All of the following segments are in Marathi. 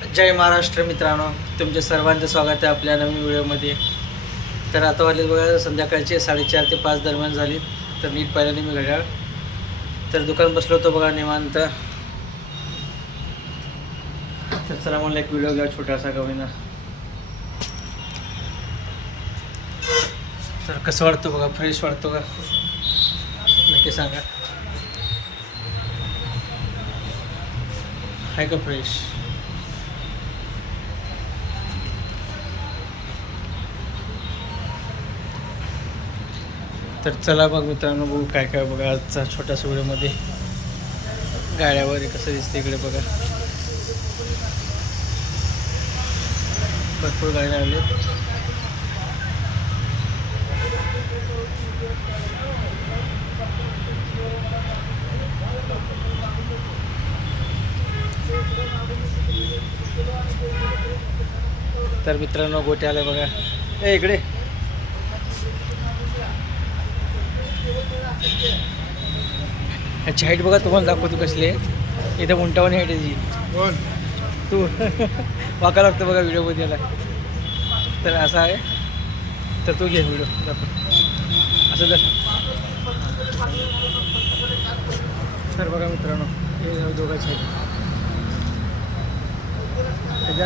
जय महाराष्ट्र मित्रांनो तुमच्या सर्वांचं स्वागत आहे आपल्या नवीन व्हिडिओमध्ये. तर आता वाजले बघा संध्याकाळचे साडेचार ते पाच दरम्यान झाली तर नीट पाहिल्याने मी घड्याळ. तर दुकान बसलो होतो बघा निवांत. तर चला म्हणलं एक व्हिडिओ घ्या छोटासा गवीना तर कसं वाटतं बघा फ्रेश वाटतो का? नक्की सांगा. आहे का फ्रेश? तर चला मग मित्रांनो बघू काय काय बघा आजचा छोट्याशा व्हिडिओमध्ये. गाड्यावर कसं दिसते इकडे बघा. भरपूर गाड्या आल्या तर मित्रांनो गोटे आल्या बघा. ए इकडे. ह्याची हाईट बघा तुम्हाला दाखवतो कसली आहे. इथं उंटावणी हाईट आहे तू. वाका लागतं बघा व्हिडिओमध्ये याला. तर असं आहे. तर तू घे व्हिडिओ दाखव. असं तर. बघा मित्रांनो हे दोघांचे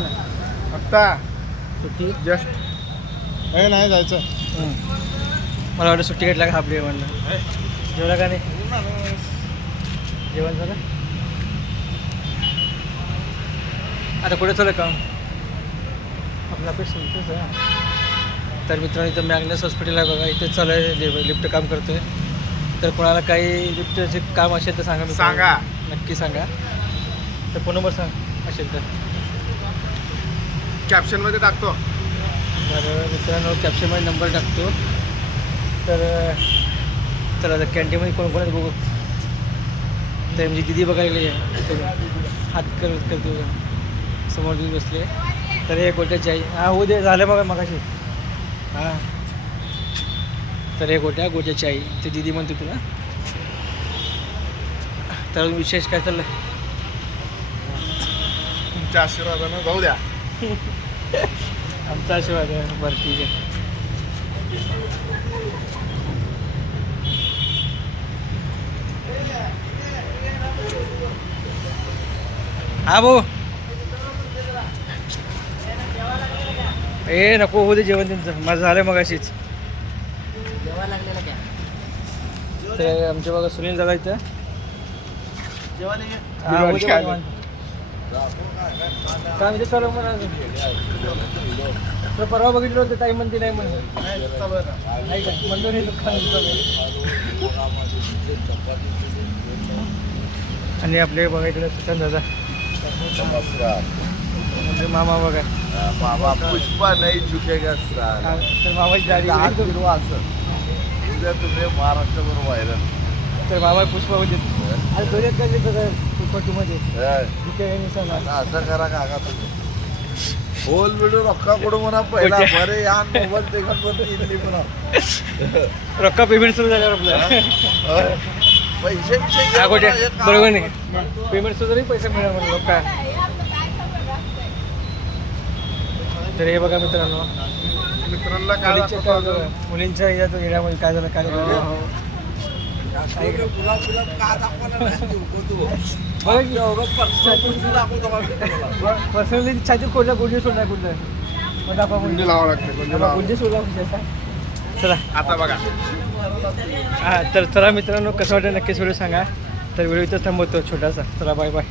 ना. आत्ता. सुट्टी? जस्ट. नाही जायचं. मला वाटतं सुट्टी घेतला का हाफ डे म्हणलं जेवला का नाही? जेवण झालं? आता कुठे चालू काम? आपलं अपेक्षा इथेच आहे. तर मित्रांनो इथं मॅग्नस हॉस्पिटल आहे बघा. इथेच चालू आहे लिफ्ट काम करतोय. तर कोणाला काही लिफ्टचे काम असेल तर सांगा मी सांगा. नक्की सांगा. तर फोन नंबर सांग असेल तर. कॅप्शनमध्ये टाकतो. बरं मित्रांनो कॅप्शनमध्ये नंबर टाकतो. तर चला आता कॅन्टीनमध्ये कोण कोण आहेत बघू? तर म्हणजे दिदी बघायला हात करत करते. समोर दिदी बसले. तर हे गोट्याची आई हा हो दे झालं बघा मगाशी. हां. तर हे गोट्या गोट्याची आई ते दिदी म्हणते तुला. तर विशेष काय चाललं तुमच्या आशीर्वादानं जाऊ द्या. आमचा आशीर्वाद आहे. बरं ठीक आहे. हा भाऊ. ए नको होऊ दे जेवण त्यांचं. माझं झालं मग अशीच तर आमच्या बघा सुनील दादा इथं. हा, दे काय म्हणजे चालू म्हणा तर परवा बघितलं होतं ताई म्हणते नाही का? म्हणतो नाही दुकान आणि आपले बघा इकडे सुशांत दादा. म्हणजे मामा बघा. बाबा पुष्पा नाही झुकेगा हा, तर मामाची गाडी असं. उद्या तुम्ही महाराष्ट्रभर व्हायरल तर मामा पुष्पा म्हणजे अरे काय देतात पुष्पा टू मध्ये जिथे हे. निशाण आहे. असं करा काका तुम्ही. होल व्हिडिओ रॉक्का कोड म्हणा पहिला. कोणत्या? बरे या मोबाईल देखत पण इडली म्हणा रॉक्का पेमेंट सुरू झाल्यावर आपलं. हा. हे बरोबर नाही. पेमेंट सुद्धा पैसे मिळणार म्हणून रॉक्का तर हे बघा मित्रांनो. मित्रांना काय मुलींच्या काय? झालं? ह्याच्यात येण्यामध्ये काय झालं काय दाखवतो का? पर्सनली छाती कोणत्या गुंडी सोडणार कुठलं? मग दाखवा गुंडी लावावं लागते गुंडी सोडला चला. आता बघा. हा तर चला मित्रांनो कसं वाटतं नक्कीच व्हिडिओ सांगा. तर व्हिडिओ इथंच थांबवतो छोटासा. चला बाय बाय